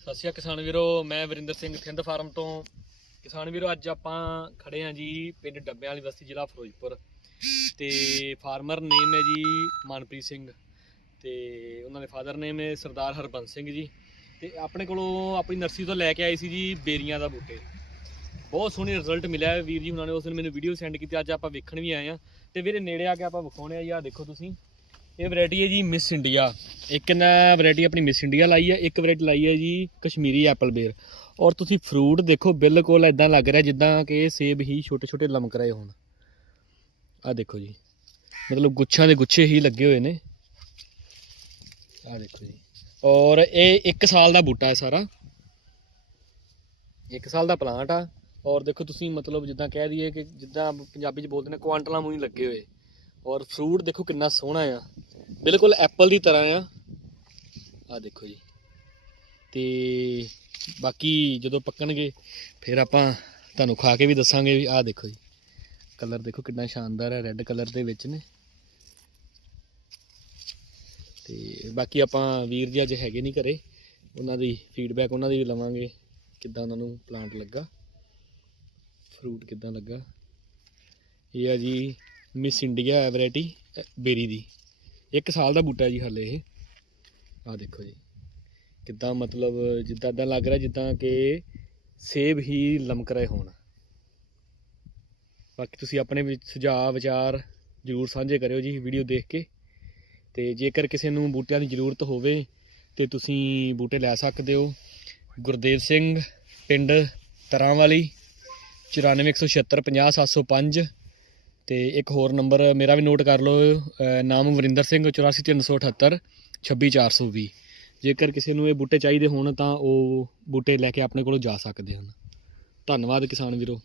ਸਤਿ ਸ਼੍ਰੀ ਅਕਾਲ ਕਿਸਾਨ ਵੀਰੋ, ਮੈਂ ਵਰਿੰਦਰ ਸਿੰਘ ਥਿੰਦ ਫਾਰਮ ਤੋਂ। ਕਿਸਾਨ ਵੀਰੋ, ਅੱਜ ਆਪਾਂ ਖੜੇ ਆਂ ਜੀ ਪਿੰਡ ਡੱਬਿਆਂ ਵਾਲੀ ਬਸਤੀ, ਜ਼ਿਲ੍ਹਾ ਫਿਰੋਜ਼ਪੁਰ। ਤੇ ਫਾਰਮਰ ਨੇਮ ਹੈ ਜੀ ਮਨਪ੍ਰੀਤ ਸਿੰਘ ਤੇ ਉਹਨਾਂ ਦੇ ਫਾਦਰ ਨੇਮ ਹੈ ਸਰਦਾਰ ਹਰਬੰਸ ਸਿੰਘ ਜੀ। ਤੇ ਆਪਣੇ ਕੋਲੋਂ ਆਪਣੀ ਨਰਸਰੀ ਤੋਂ ਲੈ ਕੇ ਆਏ ਸੀ ਜੀ ਬੇਰੀਆਂ ਦਾ ਬੂਟੇ। ਬਹੁਤ ਸੋਹਣੇ ਰਿਜ਼ਲਟ ਮਿਲਿਆ ਵੀਰ ਜੀ, ਉਹਨਾਂ ਨੇ ਉਸ ਦਿਨ ਮੈਨੂੰ ਵੀਡੀਓ ਸੈਂਡ ਕੀਤੀ, ਅੱਜ ਆਪਾਂ ਵੇਖਣ ਵੀ ਆਏ ਆ ਤੇ ਵੀਰੇ, ਨੇੜੇ ਆ ਕੇ ਆਪਾਂ ਵਿਖਾਉਣੇ ਆ ਜੀ ਦੇਖੋ ਤੁਸੀਂ। ਇਹ ਵੈਰਾਈਟੀ ਹੈ ਜੀ ਮਿਸ ਇੰਡੀਆ ਇੱਕ ਨਾ ਵੈਰਾਈਟੀ ਆਪਣੀ ਮਿਸ ਇੰਡੀਆ ਲਾਈ ਹੈ, ਇੱਕ ਵੈਰਾਈਟੀ ਲਾਈ ਹੈ ਜੀ ਕਸ਼ਮੀਰੀ ਐਪਲ ਬੇਰ ਔਰ ਤੁਸੀਂ ਫਰੂਟ ਦੇਖੋ, ਬਿਲਕੁਲ ਇਦਾਂ ਲੱਗ ਰਿਹਾ ਜਿੱਦਾਂ ਕਿ ਸੇਬ ਹੀ ਛੋਟੇ ਛੋਟੇ ਲਮਕ ਰਹੇ ਹੋਣ। ਆਹ ਦੇਖੋ ਜੀ, ਮਤਲਬ ਗੁੱਛਾਂ ਦੇ ਗੁੱਛੇ ਹੀ ਲੱਗੇ ਹੋਏ ਨੇ। ਆਹ ਦੇਖੋ ਜੀ, ਔਰ ਇਹ 1 ਸਾਲ ਦਾ ਬੂਟਾ ਹੈ ਸਾਰਾ। 1 ਸਾਲ ਦਾ ਪਲਾਂਟ ਆ। ਔਰ ਦੇਖੋ ਤੁਸੀਂ ਮਤਲਬ ਜਿੱਦਾਂ ਕਹਿ ਦਈਏ ਕਿ ਜਿੱਦਾਂ ਪੰਜਾਬੀ ਚ ਬੋਲਦੇ ਨੇ, ਕੁਆਂਟਲਾਂ ਮੂੰਹ ਹੀ ਲੱਗੇ ਹੋਏ। ਔਰ ਫਰੂਟ ਦੇਖੋ ਕਿੰਨਾ ਸੋਹਣਾ ਆ। ਬਿਲਕੁਲ ਐਪਲ ਦੀ ਤਰ੍ਹਾਂ ਆ। ਆ ਦੇਖੋ ਜੀ। ਤੇ ਬਾਕੀ ਜਦੋਂ ਪੱਕਣਗੇ, ਫਿਰ ਆਪਾਂ ਤੁਹਾਨੂੰ ਖਾ ਕੇ ਵੀ ਦੱਸਾਂਗੇ ਵੀ ਆਹ ਦੇਖੋ ਜੀ। ਕਲਰ ਦੇਖੋ ਕਿੰਨਾ ਸ਼ਾਨਦਾਰ ਹੈ ਰੈੱਡ ਕਲਰ ਦੇ ਵਿੱਚ ਨੇ। ਤੇ ਬਾਕੀ ਆਪਾਂ ਵੀਰ ਜੀ ਅੱਜ ਹੈਗੇ ਨਹੀਂ ਘਰੇ। ਉਹਨਾਂ ਦੀ ਫੀਡਬੈਕ ਉਹਨਾਂ ਦੀ ਵੀ ਲਵਾਂਗੇ, ਕਿੱਦਾਂ ਉਹਨਾਂ ਨੂੰ ਪਲਾਂਟ ਲੱਗਾ। ਫਰੂਟ ਕਿੱਦਾਂ ਲੱਗਾ। ਇਹ ਆ ਜੀ ਮਿਸ ਇੰਡੀਆ ਵੈਰਾਈਟੀ ਬੇਰੀ ਦੀ। ਇੱਕ ਸਾਲ ਦਾ ਬੂਟਾ ਜੀ ਹਾਲੇ ਇਹ। ਆ ਦੇਖੋ ਜੀ। ਕਿੱਦਾਂ ਮਤਲਬ ਜਿੱਦਾਂ ਦਾ ਲੱਗ ਰਿਹਾ ਜਿੱਦਾਂ ਕਿ ਸੇਬ ਹੀ ਲਮਕ ਰਹੇ ਹੋਣ। ਬਾਕੀ ਤੁਸੀਂ ਆਪਣੇ ਵਿੱਚ ਸੁਝਾਅ, ਵਿਚਾਰ ਜਰੂਰ ਸਾਂਝੇ ਕਰਿਓ ਜੀ ਵੀਡੀਓ ਦੇਖ ਕੇ। ਤੇ ਜੇਕਰ ਕਿਸੇ ਨੂੰ ਬੂਟਿਆਂ ਦੀ ਜ਼ਰੂਰਤ ਹੋਵੇ ਤੇ ਤੁਸੀਂ ਬੂਟੇ ਲੈ ਸਕਦੇ ਹੋ। ਗੁਰਦੇਵ ਸਿੰਘ, ਪਿੰਡ ਤਰਾਂ ਵਾਲੀ 9416750705 ਤੇ ਇੱਕ ਹੋਰ ਨੰਬਰ ਮੇਰਾ ਵੀ ਨੋਟ ਕਰ ਲਓ ਨਾਮ ਵਰਿੰਦਰ ਸਿੰਘ 84378 26420 ਜੇਕਰ ਕਿਸੇ ਨੂੰ ਇਹ ਬੂਟੇ ਚਾਹੀਦੇ ਹੋਣ ਤਾਂ ਉਹ ਬੂਟੇ ਲੈ ਕੇ ਆਪਣੇ ਕੋਲੋਂ ਜਾ ਸਕਦੇ ਹਨ। ਧੰਨਵਾਦ ਕਿਸਾਨ ਵੀਰੋ।